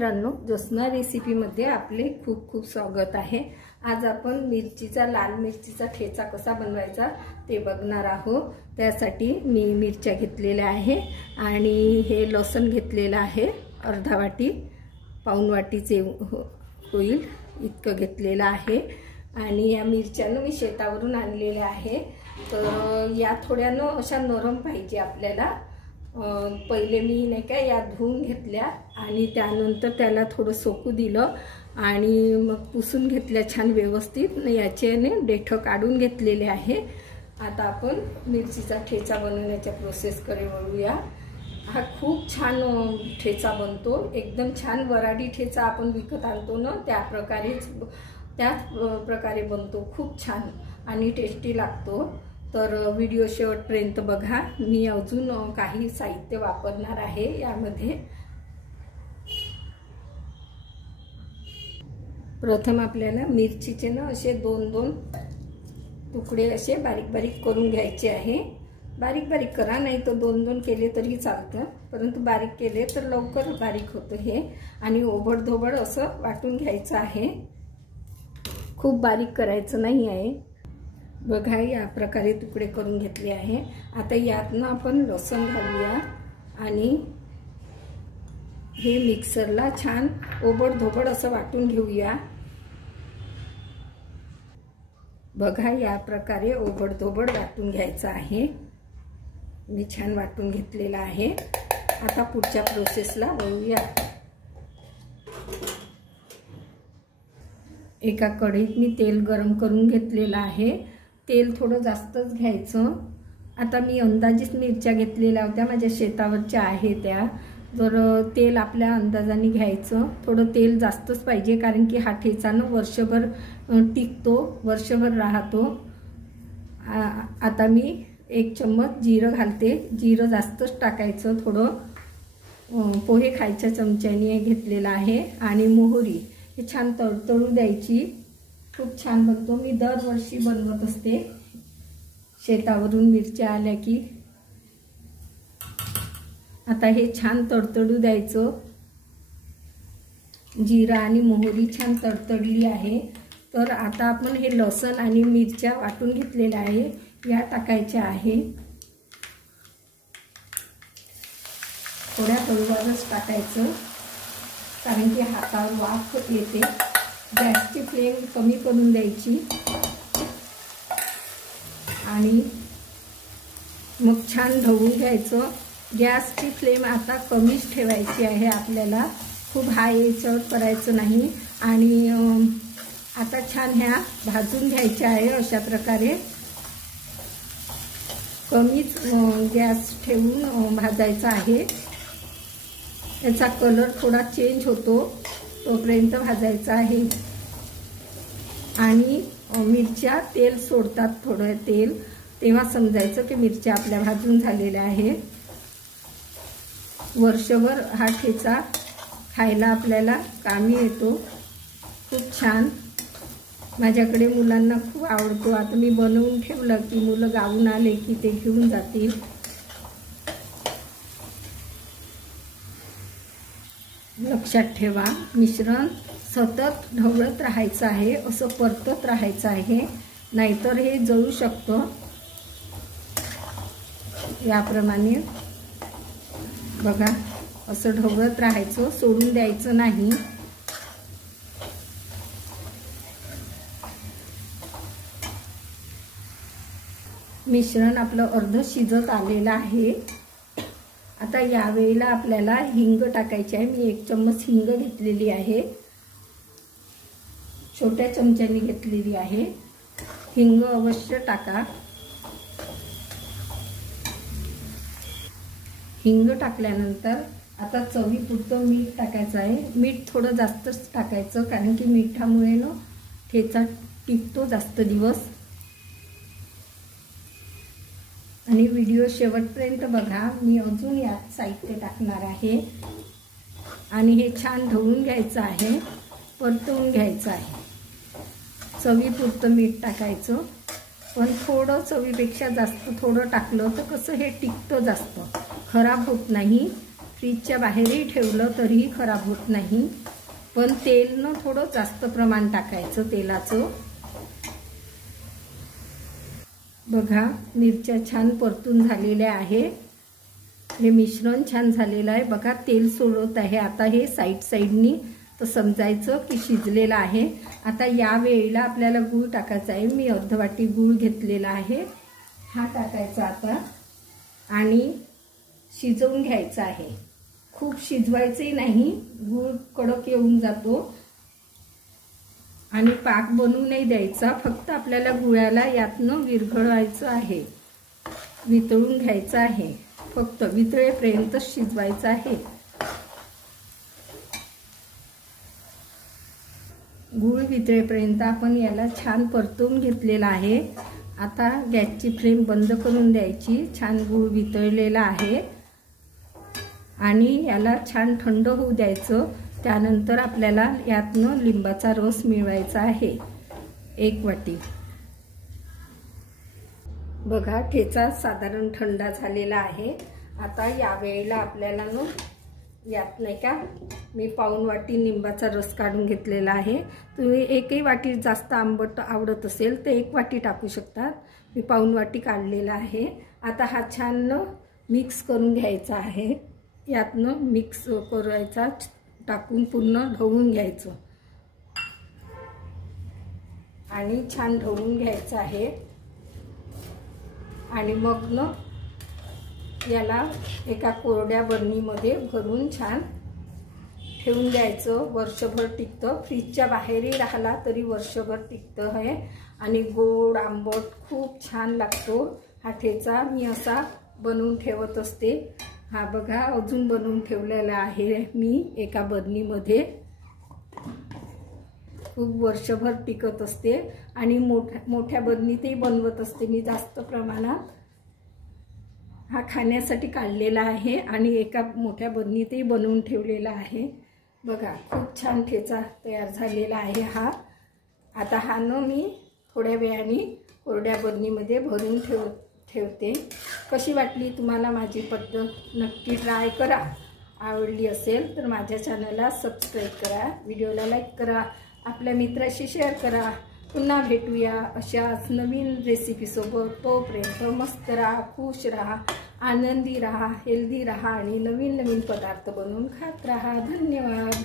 मित्रांनो, ज्योत्स्ना रेसिपीमध्ये आपले खूप खूप स्वागत आहे। आज आपण लाल मिरचीचा ठेचा कसा बनवायचा ते बघणार आहोत। त्यासाठी मी मिरच्या घेतलेल्या आहे आणि हे लसूण घेतलेला आहे, अर्धा वाटी, पाऊण वाटीचे होईल इतकं घेतलेलं आहे। आणि या मिरच्यानं मी शेतावरून आणलेल्या आहे, तर या थोड्यानं अशा नरम पाहिजे आपल्याला। पहिले मी नाही का या धुवून घेतल्या आणि त्यानंतर त्याला थोडं सोकू दिलं आणि मग पुसून घेतल्या छान व्यवस्थित। याच्याने देठ काढून घेतलेले आहे। आता आपण मिरचीचा ठेचा बनवण्याच्या प्रोसेसकडे वळूया। हा खूप छान ठेचा बनतो, एकदम छान वराडी ठेचा आपण विकत आणतो ना, त्याच प्रकारे बनतो, खूप छान आणि टेस्टी लागतो। तर व्हिडिओ शेवटपर्यंत बघा। मी अजून काही साहित्य वापरणार आहे यामध्ये। प्रथम आपल्याला मिरचीचे ना असे दोन दोन तुकडे असे बारीक बारीक करून घ्यायचे आहे। बारीक बारीक करा, नाही तर दोन दोन केले तरी चालतं, परंतु बारीक केले तर लवकर बारीक होतं हे। आणि ओबडधोबड असं वाटून घ्यायचं आहे, खूप बारीक करायचं नाही आहे। बघा, या प्रकारे तुकडे करून घेतले आहे। आता यातनं आपण लसूण घालूया आणि हे मिक्सरला छान ओबडधोबड असं वाटून घेऊया। बघा, या प्रकारे ओबडधोबड वाटून घ्यायचं आहे। मी छान वाटून घेतलेला आहे। आता पुढच्या प्रोसेसला वळूया। एका कढईत मी तेल गरम करून घेतलेलं आहे। तेल थोडं जास्तच घ्यायचं। आता मी अंदाजित मिरच्या घेतलेल्या होत्या, माझ्या शेतावरच्या आहे त्या। तर तेल आपल्या अंदाजाने घ्यायचं, थोडं तेल जास्तच पाहिजे, कारण की हा ठेचा ना वर्षभर टिकतो, वर्षभर राहतो। आता मी 1 चम्मच जिरं घालते। जिरं जास्तच टाकायचं, थोडं पोहे खायच्या चमच्याने घेतलेलं आहे। आणि मोहरी हे छान तळतळू द्यायची, खूप छान बनतो। मी दरवर्षी बनवत असते शेतावरून मिरच्या आल्या की। आता हे छान तडतडू द्यायचं। जिरा आणि मोहरी छान तडतडली आहे, तर आता आपण हे लसूण आणि मिरच्या वाटून घेतलेल्या आहे या टाकायच्या आहे। थोड्या हळूवारच टाकायचं, कारण की हातावर वाफ येते। गॅसची फ्लेम कमी करून द्यायची आणि मग छान ढवळून घ्यायचं। गॅसची फ्लेम आता कमीच ठेवायची आहे आपल्याला, खूप हाय याच्यावर करायचं नाही। आणि आता छान ह्या भाजून घ्यायच्या आहे अशा प्रकारे। कमीच गॅस ठेवून भाजायचा आहे। याचा कलर थोडा चेंज होतो तोपर्यंत भाजायचा आहे। आणि मिरच्या तेल सोडतात, थोडं तेल, तेव्हा समजायचं की मिरच्या आपल्या भाजून झालेल्या आहे। वर्षभर हा ठेचा खायला आपल्याला कामी येतो, खूप छान। माझ्याकडे मुलांना खूप आवडतो। आता मी बनवून ठेवलं की मुलं गावून आले की ते घेऊन जातील। लक्षात ठेवा, मिश्रण सतत ढवळत राहायचं आहे, असं परतत राहायचं आहे, नाहीतर हे जळू शकतं। याप्रमाणे बघा, असं ढवळत राहायचं, सोडून द्यायचं नाही। मिश्रण आपलं अर्ध शिजत आलेलं आहे। आता यावेळेला आपल्याला हिंग टाकायची आहे। मी 1 चम्मच हिंग घेतलेली आहे, छोट्या चमच्याने घेतलेली आहे। हिंग अवश्य टाका। हिंग टाकल्यानंतर आता चवीपुरतं मीठ टाकायचं आहे। मीठ थोडं जास्तच टाकायचं, कारण की मिठामुळे ना ठेचा टिकतो जास्त दिवस। आणि व्हिडिओ शेवटपर्यंत बघा, मी अजून यात साहित्य टाकणार आहे। आणि हे छान ढवळून घ्यायचं आहे, परतवून घ्यायचं आहे। चवीपुरतं मीठ टाकायचं, पण थोडं चवीपेक्षा जास्त थोडं टाकलं तर कसं हे टिकतं, जास्त खराब होत नाही। फ्रीजच्या बाहेरही ठेवलं तरीही खराब होत नाही, पण तेल थोडं जास्त प्रमाण टाकायचं तेलाचं। बघा मिरच्या छान परतून झालेल्या आहे, हे मिश्रण छान झालेलं आहे। बघा तेल सोडत आहे आता, हे साईडनी तर समजायचं की शिजलेलं आहे। आता या वेळेला आपल्याला गूळ टाकायचा आहे। मी अर्ध वाटी गूळ घेतलेला आहे, हा टाकायचा आता आणि शिजवून घ्यायचा आहे। खूप शिजवायचंही नाही, गूळ कडक येऊन जातो आणि पाक बनवू नाही द्यायचा, फक्त आपल्याला गुळाला यातनं विरघळवायचं आहे, वितळून घ्यायचं आहे, फक्त वितळेपर्यंत शिजवायचं आहे। गूळ वितळेपर्यंत आपण याला छान परतवून घेतलेला आहे। आता गॅसची फ्लेम बंद करून द्यायची। छान गूळ वितळलेला आहे आणि याला छान थंड होऊ द्यायचं। त्यानंतर आपल्याला यातनं लिंबाचा रस मिळवायचा आहे 1 वाटी। बघा ठेचा साधारण थंड झालेला आहे। आता या वेळेला आपल्याला यात नाही का मी पाऊण वाटी लिंबाचा रस काढून घेतलेला आहे। तुम्ही एकही वाटी जास्त आंबट आवडत असेल तर 1 वाटी टाकू शकता, मी पाऊण वाटी काढलेला आहे। आता हा छान मिक्स करून घ्यायचा आहे, यातनं मिक्स करायचा, टाकून पूर्ण ढवळून घ्यायचं आणि छान ढवळून घ्यायचं आहे। आणि मग याला एका कोरड्या बरणीमध्ये भरून छान ठेवून द्यायचं, वर्षभर टिकतं। फ्रीजच्या बाहेरही राहिला तरी वर्षभर टिकतं आहे आणि गोड आंबट खूप छान लागतो हा ठेचा। मी असा बनवून ठेवत असते। हा बघा अजून बनवून ठेवलेला आहे मी एका बरणीमध्ये, खूप वर्षभर टिकत असते आणि मोठ्या बरणीतही बनवत असते मी जास्त प्रमाणात। हा खाण्यासाठी काढलेला आहे आणि एका मोठ्या बरणीतही बनवून ठेवलेला आहे। बघा खूप छान ठेचा तयार झालेला आहे हा। आता हा मी थोड्या वेळाने कोरड्या बरणीमध्ये भरून ठेवते। कशी वाटली तुम्हाला माझी पद्धत? नक्की ट्राय करा। आवडली असेल तर माझ्या चॅनलला सबस्क्राईब करा, व्हिडिओला लाईक करा, आपल्या मित्राशी शेअर करा। पुन्हा भेटूया अशाच नवीन रेसिपीसोबत। तोपर्यंत मस्त राहा, खुश राहा, आनंदी राहा, हेल्दी राहा आणि नवीन पदार्थ बनवून खात राहा। धन्यवाद।